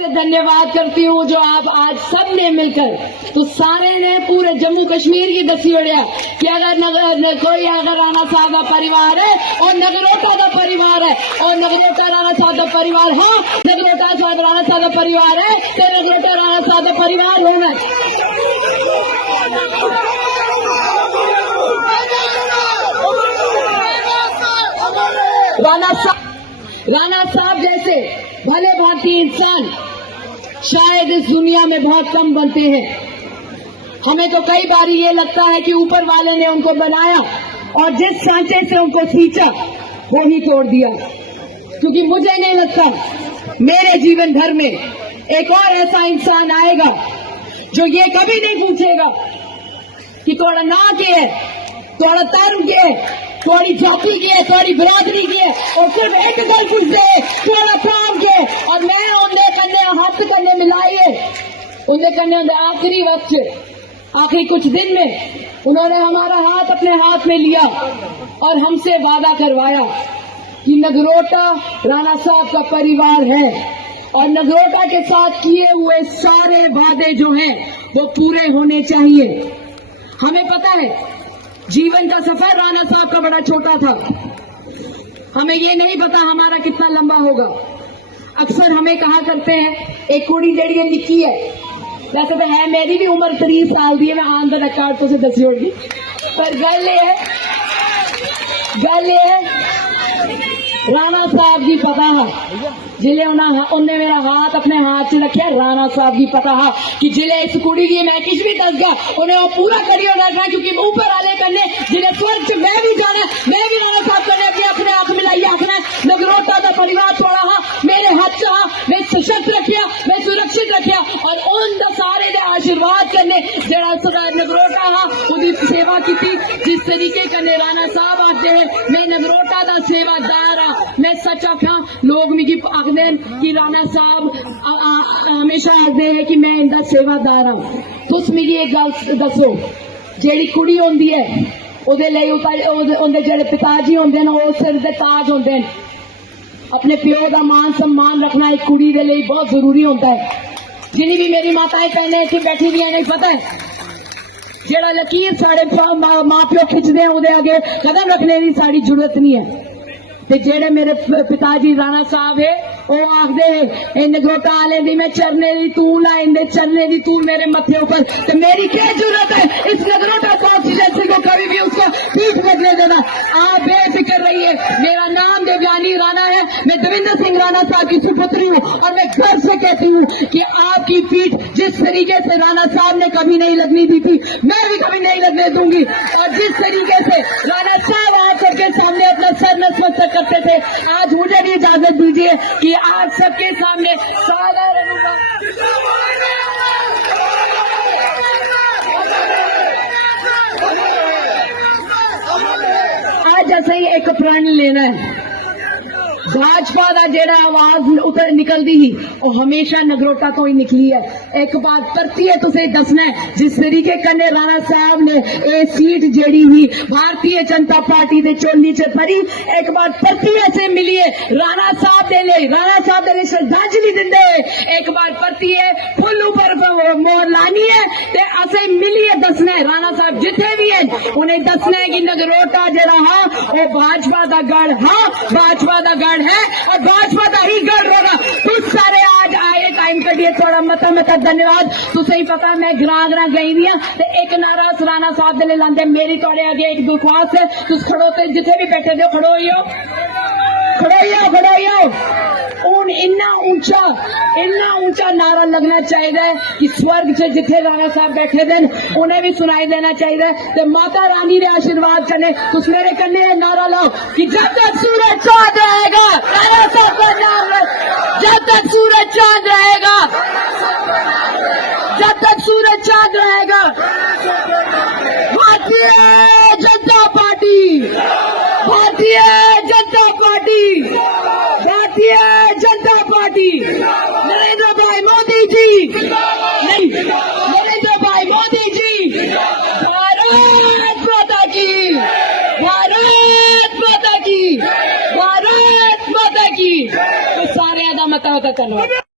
से धन्यवाद करती हूँ जो आप आज सब ने मिलकर तो सारे ने पूरे जम्मू कश्मीर की दसी उड़िया कि अगर कोई अगर राणा साहब का परिवार है और नगरोटा का परिवार है और नगरोटा राणा साहब का परिवार हाँ नगरोटा साहब राणा साहब का परिवार है तो नगरोटा राणा साहब का परिवार होना राणा साहब जैसे भले भारतीय इंसान शायद इस दुनिया में बहुत कम बनते हैं। हमें तो कई बार ये लगता है कि ऊपर वाले ने उनको बनाया और जिस सांचे से उनको सींचा वो ही तोड़ दिया, क्योंकि मुझे नहीं लगता मेरे जीवन भर में एक और ऐसा इंसान आएगा जो ये कभी नहीं पूछेगा कि थोड़ा ना के है, थोड़ा धर्म के है, थोड़ी जाति की है, थोड़ी बिरादरी की है और सिर्फ एक गल पूछते है थोड़ा काम के और मैं उन्हें कन्ने हाथ कन्ने मिलाइए उन्हें कन्ने आखिरी वक्त आखिरी कुछ दिन में उन्होंने हमारा हाथ अपने हाथ में लिया और हमसे वादा करवाया कि नगरोटा राणा साहब का परिवार है और नगरोटा के साथ किए हुए सारे वादे जो हैं वो पूरे होने चाहिए। हमें पता है जीवन का सफर राणा साहब का बड़ा छोटा था, हमें ये नहीं पता हमारा कितना लंबा होगा। अक्सर हमें कहा करते हैं एक कुड़ी जेड़ी निकी है, वैसे तो है मेरी भी उम्र 30 साल दी है, मैं आन द रिकॉर्ड तुझे दसी होगी, पर गल ये है राणा साहब की पता है जिले उन्हें मेरा हाथ अपने हाथ से रखा राणा साहब की पता है कि जिले इस कुड़ी की मैं किस भी दस गया उन्हें वो पूरा करियो रखना, क्योंकि ऊपर आले करने जिले स्वर्ग से मैं भी जाना मैं भी राणा साहब करने अपने हाथ मिलाइए आखना नगरोटा का परिवार थोड़ा हाँ मेरे हाथ से हाँ मैं सशक्त रखिया मैं सुरक्षित रखिया और उन सारे दे आशीर्वाद करने जरा नगरोटा हाँ उसकी सेवा की थी जिस तरीके करने राणा साहब आते हैं मैं नगरोटा का सेवादार हाँ मैं सच आखा लोग मिगी आखदे कि राणा साहब हमेशा आखदे है कि मैं इनका सेवादार हाँ। तुस मिगी एक गल दसो जेड़ी कुड़ी होंदी है ओदे लई उनदे जेड़े पिताजी होंदे ना वो सिर दे ताज होंदे न, अपने प्यो का मान सम्मान रखना एक कुड़ी दे लई बहुत जरूरी होता है। जिन्नी भी मेरी माताएं पहले इतने बैठी दी नहीं पता है जेड़ा लकीर साढ़े माँ प्यो खिंचते हैं उदे आगे कदम रखने की साड़ी जरूरत नहीं है। ते जेड़े मेरे पिताजी राणा साहब है वो आखदे है नगरोटा आले दी मैं चरने दी तू ला इंदे चरने दी तू मेरे मथे ऊपर तो मेरी क्या जरूरत है इस नगरोटा कॉन्स्टिट्यूंसी को कभी भी उसको पीठ लगने देना। आप बेफिक्र रहिए, मेरा नाम देवयानी राणा है, मैं देवेंद्र सिंह राणा साहब की सुपुत्री हूँ और मैं गर्व से कहती हूँ कि आपकी पीठ जिस तरीके से राणा साहब ने कभी नहीं लगनी दी थी मैं भी कभी नहीं लगने दूंगी और जिस तरीके से राणा साहब आप सबके सामने अपना सर नतमस्तक करते थे आज मुझे भी इजाजत दीजिए कि आज सबके सामने साधारण आज ऐसा ही एक प्रण लेना है। भाजपा का जेड़ा आवाज उतर निकलती ही वो हमेशा नगरोटा तो ही निकली है। एक बात परतिए तुसे दसना है जिस तरीके कन्ने राणा साहब ने ये सीट जेड़ी ही भारतीय जनता पार्टी के चोली च परी एक बार परतिए से मिलिए राणा साहब दे ले राणा साहब दे श्रद्धांजलि दिंदे एक बार परतिए फुल ऊपर मोर लानी है ते असे मिलिए दसना है राणा साहब जिथे भी है उन्हें दसना है कि नगरोटा जेड़ा हाँ वो भाजपा का गढ़ हाँ भाजपा का गढ़ है और भाजपा का ही गढ़ होगा। तुम सारे आज आए टाइम कटिए थोड़ा मता धन्यवाद। तो सही पता मैं ग्रां गई दी ते एक नारा राणा साहब दे लांदे मेरी थोड़े आगे एक दरख्वास्त है तुम खड़ोते जिथे भी बैठे दो खड़ो इन्ना ऊंचा नारा लगना चाहिए कि स्वर्ग से जिथे राणा साहब बैठे देन उन्हें भी सुनाई देना चाहिए तो माता रानी ने आशीर्वाद करने तुस मेरे कन्ने नारा लाओ कि जब तक सूरज चांद रहेगा राणा साहब का नाम जब तक सूरज चांद रहेगा जब तक सूरज चांद रहेगा Bharatiya Janata party Bharatiya Janata party Bharatiya Janata party Narendra भाई मोदी जी नहीं नरेंद्र भाई मोदी जी भारत माता की भारत माता की भारत माता की तो सारे आदा मता होता धन्यवाद।